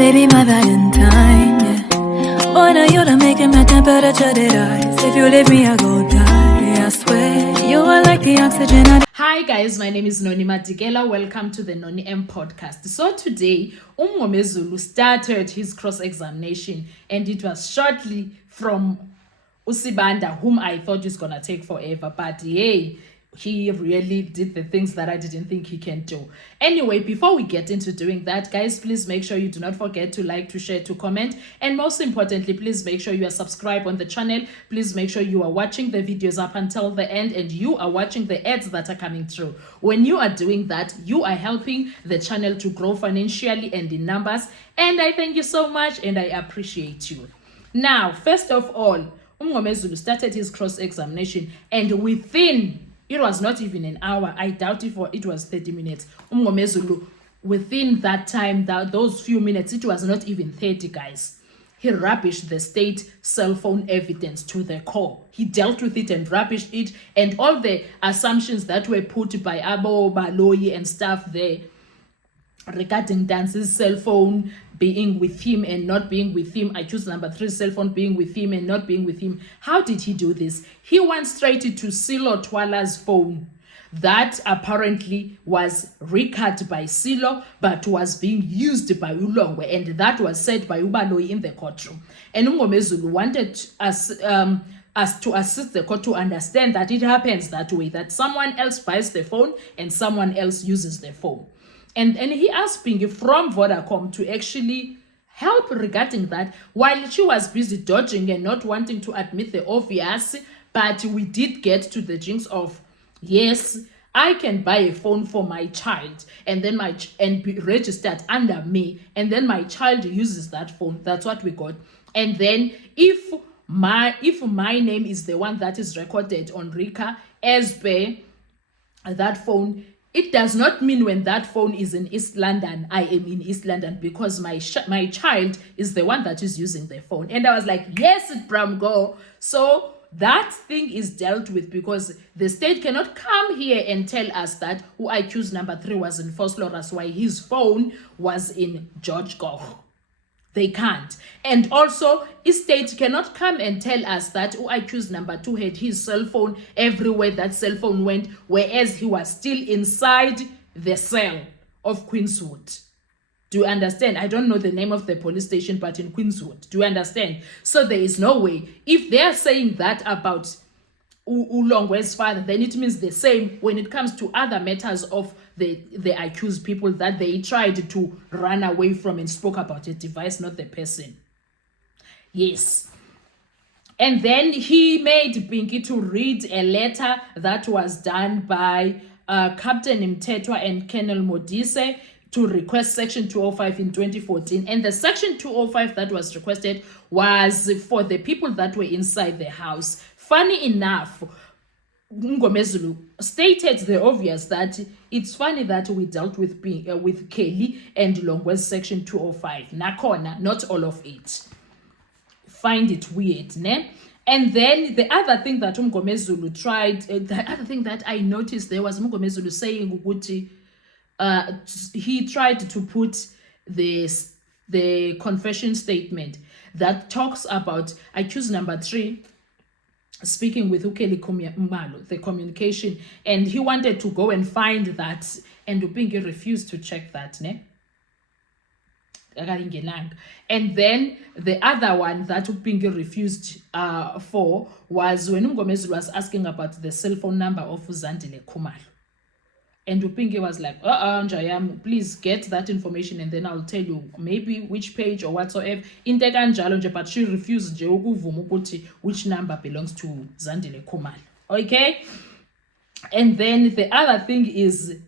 baby, my Valentine, yeah. Boy, now you're making my temperature rise. If you leave me, I go die, I swear. You are like the oxygen Hi guys, my name is Noni Madikela. Welcome to the Noni M podcast. So today, Mngomezulu started his cross-examination, and it was shortly from Usibanda, whom I thought was gonna take forever, but hey, he really did the things that I didn't think he can do. Anyway, before we get into doing that, guys, please make sure you do not forget to like, to share, to comment, and most importantly, please make sure you are subscribed on the channel. Please make sure you are watching the videos up until the end, and you are watching the ads that are coming through. When you are doing that, you are helping the channel to grow financially and in numbers, and I thank you so much and I appreciate you. Now, first of all, Mngomezulu started his cross-examination, and it was not even an hour. I doubt if it was 30 minutes. Mngomezulu, within that time, those few minutes, it was not even 30, guys. He rubbished the state cell phone evidence to the core. He dealt with it and rubbished it, and all the assumptions that were put by Abo Baloyi and stuff there regarding Dance's cell phone being with him and not being with him. I choose number 3 cell phone being with him and not being with him. How did he do this? He went straight to Silo Twala's phone that apparently was recorded by Silo but was being used by Ulongwe, and that was said by Ubaloyi in the courtroom. And Mngomezulu wanted us to assist the court to understand that it happens that way, that someone else buys the phone and someone else uses the phone. And he asked Pinky from Vodacom to actually help regarding that, while she was busy dodging and not wanting to admit the obvious. But we did get to the jinx of, yes, I can buy a phone for my child and then and be registered under me, and then my child uses that phone. That's what we got. And then if my name is the one that is recorded on Rika as per that phone, it does not mean when that phone is in East London, I am in East London, because my child is the one that is using the phone. And I was like, yes, Bram, go. So that thing is dealt with, because the state cannot come here and tell us that who I choose number 3 was in Vosloorus, why his phone was in George Goch. They can't. And also, state cannot come and tell us that I choose number 2 had his cell phone everywhere that cell phone went, whereas he was still inside the cell of Queenswood. Do you understand? I don't know the name of the police station, but in Queenswood. Do you understand? So there is no way. If they are saying that about Ulongwe's father, then it means the same when it comes to other matters of the accused people that they tried to run away from and spoke about a device, not the person. Yes. And then he made Pinky to read a letter that was done by Captain Mtetwa and Colonel Modise to request Section 205 in 2014. And the Section 205 that was requested was for the people that were inside the house. Funny enough, Mngomezulu stated the obvious, that it's funny that we dealt with Kelly and Longwe's Section 205. Nakona, not all of it. Find it weird, ne? And then the other thing that Mngomezulu tried, the other thing that I noticed there was Mngomezulu saying Uguti, he tried to put the confession statement that talks about I choose number 3 speaking with Ukeli Kumalo, the communication, and he wanted to go and find that, and Upingi refused to check that, ne? And then the other one that Upingi refused for was when Mngomezulu was asking about the cell phone number of Zandile Kumalo. And Upingi was like, Njayam, please get that information and then I'll tell you maybe which page or whatsoever. But she refused which number belongs to Zandile Kumalo. Okay? And then the other thing is,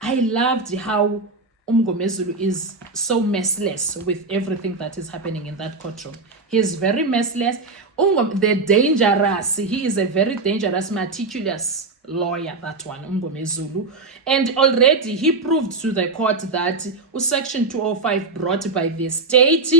I loved how Mngomezulu is so merciless with everything that is happening in that courtroom. He is very merciless. He is a very dangerous, meticulous lawyer, that one, Mngomezulu. And already he proved to the court that Section 205 brought by the state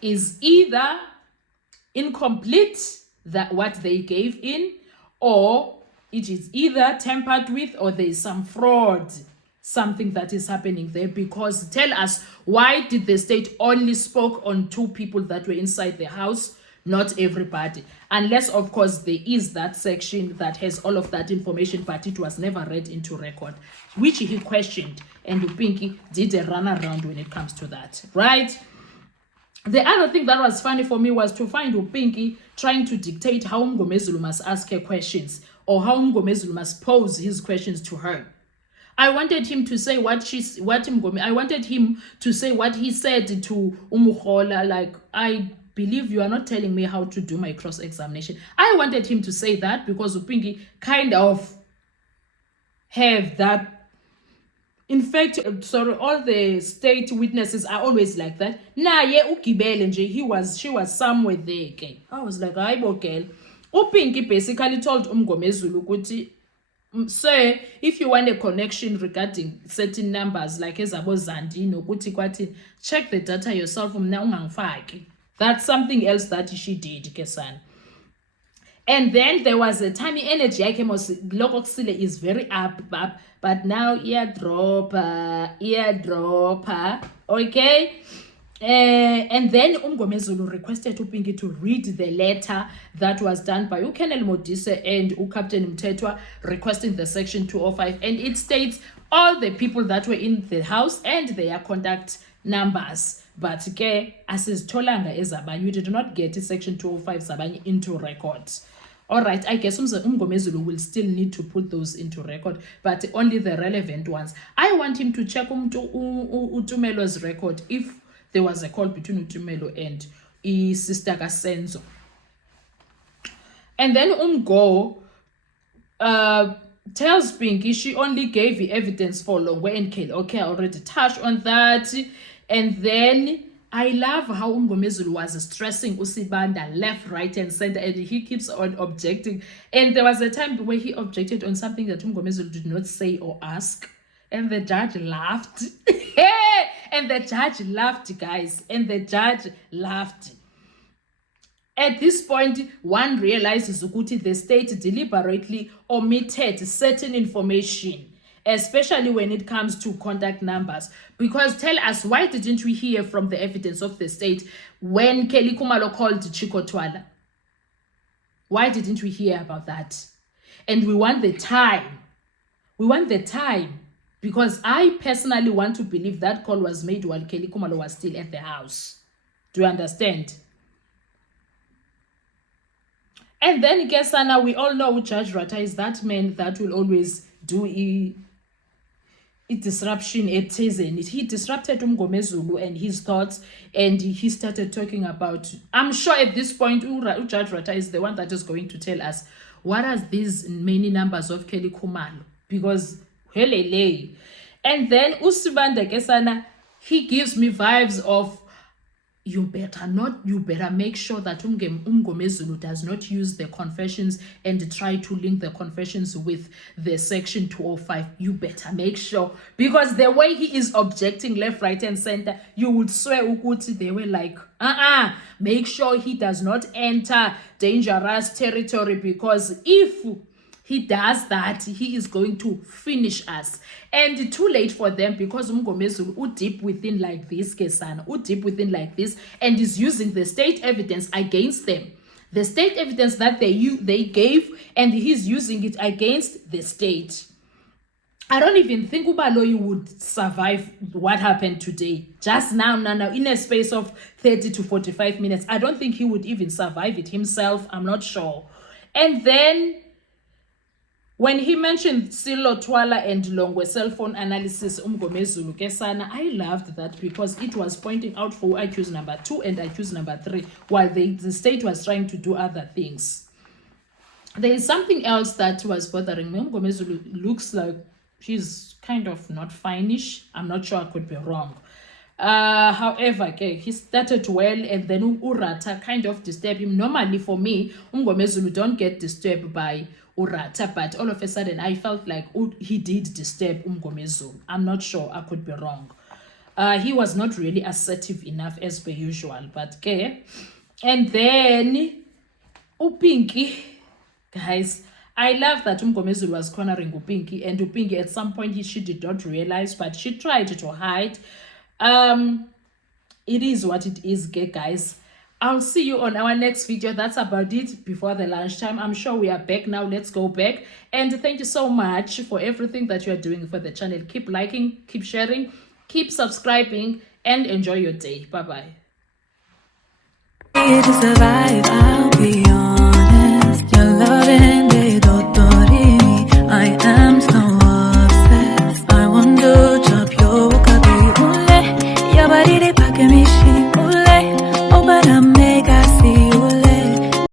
is either incomplete, that what they gave in, or it is either tampered with, or there is some fraud something that is happening there, because tell us, why did the state only spoke on 2 people that were inside the house, not everybody? Unless, of course, there is that section that has all of that information, but it was never read into record, which he questioned, and Pinky did a runaround when it comes to that, right? The other thing that was funny for me was to find Pinky trying to dictate how Mngomezulu must ask her questions, or how Mngomezulu must pose his questions to her. I wanted him to say I wanted him to say what he said to Umukhola, like, I believe you are not telling me how to do my cross-examination. I wanted him to say that, because Pinky kind of have that. In fact, all the state witnesses are always like that. Naye uGibele nje, she was somewhere there. Okay, I was like, hayibo girl. Pinky basically told Mngomezulu ukuthi, sir, if you want a connection regarding certain numbers like ezabo Zandi nokuthi kwathi, check the data yourself, mna ungangifaki. That's something else that she did, Kesan. And then there was a time energy yakhe mos lokokusile is very up, but now eardropper, okay? And then Mngomezulu requested Pinky to read the letter that was done by Colonel Modise and Captain Mthethwa, requesting the section 205, and it states all the people that were in the house and their contact numbers. But asizitholanga ezabanye, you did not get section 205 zabanye into records. All right, I guess Mngomezulu will still need to put those into record, but only the relevant ones. I want him to check Utumelo's record if there was a call between Utumelo and Sister Kasenzo. And then Umgo tells Pinky she only gave the evidence for Longwe and Kelly. Okay, I already touched on that. And then I love how Mngomezulu was stressing Usibanda left, right, and center, and he keeps on objecting. And there was a time where he objected on something that Mngomezulu did not say or ask. And the judge laughed. And the judge laughed, guys. And the judge laughed. At this point, one realizes ukuthi the state deliberately omitted certain information, especially when it comes to contact numbers. Because tell us, why didn't we hear from the evidence of the state when Kelly Khumalo called Chiko Twala? Why didn't we hear about that? And we want the time. We want the time. Because I personally want to believe that call was made while Kelly Khumalo was still at the house. Do you understand? And then, Kesana, we all know Judge Rata is that man that will always do a disruption at Tezen. He disrupted Mngomezulu and his thoughts, and he started talking about, I'm sure at this point, Judge Rata is the one that is going to tell us what are these many numbers of Kelly Khumalo. Because, helele. And then Usibanda Kesana, he gives me vibes of, you better make sure that Mngomezulu does not use the confessions and try to link the confessions with the section 205. You better make sure, because the way he is objecting left, right, and center, you would swear ukuthi they were like, make sure he does not enter dangerous territory, because if he does that, he is going to finish us. And too late for them, because Mngomezulu deep within like this, Kesana, deep within like this, and is using the state evidence against them. The state evidence that they gave, and he's using it against the state. I don't even think Ubaloyi would survive what happened today. Just now, in a space of 30 to 45 minutes. I don't think he would even survive it himself. I'm not sure. And then, when he mentioned Silo Twala and Longwe cell phone analysis, Mngomezulu Kesana, I loved that, because it was pointing out for accused number 2 and accused number 3, while the state was trying to do other things. There is something else that was bothering me. Mngomezulu looks like she's kind of not fine-ish. I'm not sure, I could be wrong. However, okay, he started well, and then Urata kind of disturbed him. Normally for me, Mngomezulu don't get disturbed by Urata, but all of a sudden I felt like he did disturb Mngomezulu. I'm not sure, I could be wrong. He was not really assertive enough as per usual, but okay. And then Pinky, guys, I love that Umgomezulu was cornering Upinki, and Upinki at some point she did not realize, but she tried to hide. It is what it is, okay, guys. I'll see you on our next video. That's about it before the lunchtime. I'm sure we are back now. Let's go back. And thank you so much for everything that you are doing for the channel. Keep liking, keep sharing, keep subscribing, and enjoy your day. Bye-bye. To survive.